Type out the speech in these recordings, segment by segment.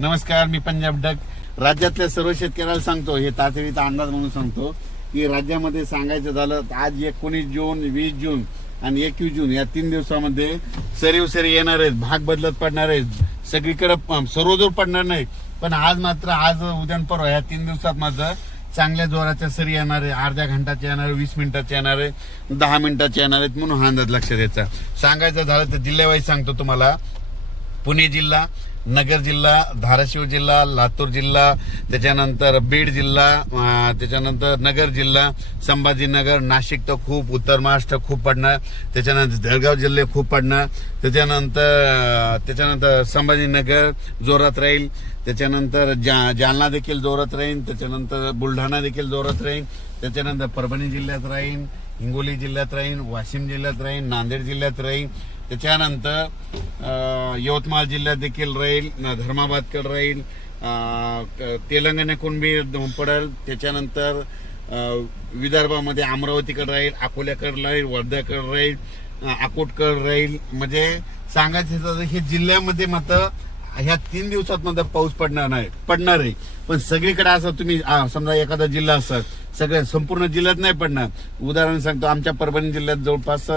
नमस्कार मी पंजाब डक राज्यातल्या सर्व शेतकऱ्याला सांगतो हे तातडीचा अंदाज म्हणून सांगतो की राज्यामध्ये सांगायचं झालं आज एकोणीस जून वीस जून आणि एकवीस जून या तीन दिवसामध्ये सरीव सरी येणार आहेत भाग बदलत पडणार आहेत सगळीकडे सरोजोर पडणार नाही पण आज मात्र आज उद्यान परवा या तीन दिवसात मात्र चांगल्या जोराच्या सरी येणार आहे अर्ध्या घंटाचे येणार आहे वीस मिनिटाचे येणार आहे दहा मिनिटाचे येणार आहेत म्हणून हा अंदाज लक्षात द्यायचा सांगायचं झालं तर जिल्ह्यावाईज सांगतो तुम्हाला पुणे जिल्हा नगर जिल्हा धाराशिव जिल्हा लातूर जिल्हा त्याच्यानंतर बीड जिल्हा त्याच्यानंतर नगर जिल्हा संभाजीनगर नाशिक तर खूप उत्तर महाराष्ट्र खूप पडणार त्याच्यानंतर जळगाव जिल्हे खूप पडणार त्याच्यानंतर त्याच्यानंतर संभाजीनगर जोरात राहील त्याच्यानंतर जा जालना देखील जोरात राहील त्याच्यानंतर बुलढाणा देखील जोरात राहील त्याच्यानंतर परभणी जिल्ह्यात राहील हिंगोली जिल्ह्यात राहील वाशिम जिल्ह्यात राहील नांदेड जिल्ह्यात राहील त्याच्यानंतर यवतमाळ जिल्ह्यात देखील राहील धर्माबादकडे राहील तेलंगणाकडून बी पडेल त्याच्यानंतर विदर्भामध्ये अमरावतीकडे राहील अकोल्याकडे राहील वर्ध्याकडे राहील अकोटकडे राहील म्हणजे सांगायचं हे जिल्ह्यामध्ये मात्र ह्या तीन दिवसात मध्ये पाऊस पडणार नाही पडणार आहे पण सगळीकडे असं तुम्ही समजा एखादा जिल्हा असाल सगळ्या संपूर्ण जिल्ह्यात नाही पडणार उदाहरण सांगतो आमच्या परभणी जिल्ह्यात जवळपास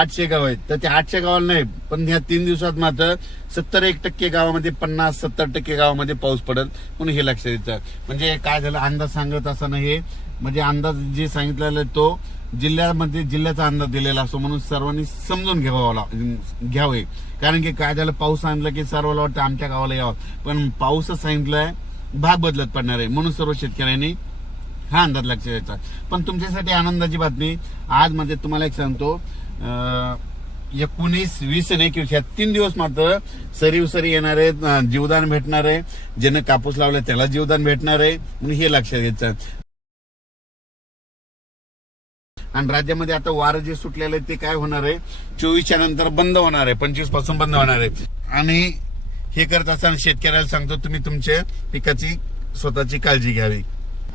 आठशे गाव आहेत तर ते आठशे गावाला नाही पण ह्या तीन दिवसात मात्र सत्तर एक टक्के गावामध्ये पन्नास सत्तर टक्के गावामध्ये पाऊस पडेल म्हणून हे लक्षात येतं म्हणजे काय झालं अंदाज सांगत असताना हे म्हणजे अंदाज जे सांगितलेला तो जिल्ह्यामध्ये जिल्ह्याचा अंदाज दिलेला असतो म्हणून सर्वांनी समजून घ्यावा घ्यावे कारण की काय झालं पाऊस सांगितलं की सर्वाला वाटतं आमच्या गावाला यावं पण पाऊसच सांगितलंय भाग बदलत पडणार आहे म्हणून सर्व शेतकऱ्यांनी हा अंदाज लक्ष द्यायचा पण तुमच्यासाठी आनंदाची बातमी आज मध्ये म्हणजे तुम्हाला एक सांगतो एकोणीस वीस आणि एकवीस ह्या तीन दिवस मात्र उसरी येणार आहे जीवदान भेटणार आहे ज्यानं कापूस लावले त्याला जीवदान भेटणार आहे म्हणून हे लक्षात घ्यायचं आणि राज्यामध्ये आता वारं जे सुटलेलं आहे ते काय होणार आहे चोवीसच्या नंतर बंद होणार आहे पंचवीस पासून बंद होणार आहे आणि हे करत असताना शेतकऱ्याला सांगतो तुम्ही तुमच्या पिकाची स्वतःची काळजी घ्यावी